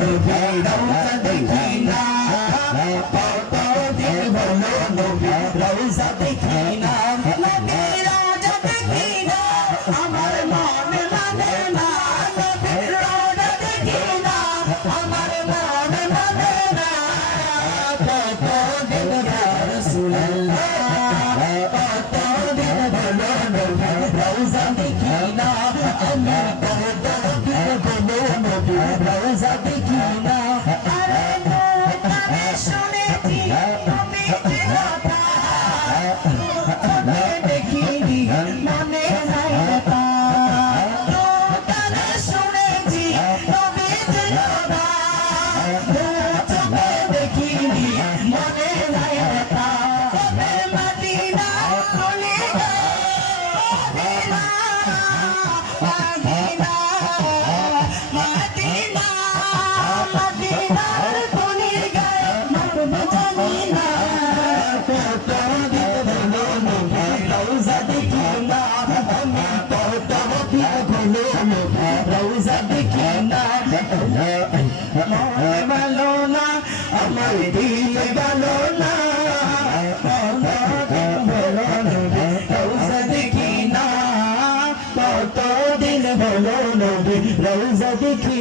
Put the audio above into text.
নবী রওজা দেখি না কতদিন হলো নবী রওজা দেখি না নবী রওজা দেখি না আমার মন মানে না নবী রওজা দেখি না আমার মন মানে না কতদিন ইয়া রাসূলুল্লাহ কতদিন হলো নবী রওজা দেখি না আমি কতদিন হলো নবী রওজা দেখি না আরে কানে শুনেছি নবী কথা দেখিনি মনে নাই কথা কানে শুনেছি নবী কথা দেখিনি মনে নাই কথা মদিনা বলে মদিনা মদিনা মদিনা মদিনার কোণের গায়ে মরবে জানি না কতদিন হলো নবী রওজা দেখি না আমি কতদিন হলো নবী রওজা দেখি না মন ভালো না আমার দিল ভালো না কতদিন হলো নবী রওজা দেখি না কতদিন হলো নবী রওজা দেখি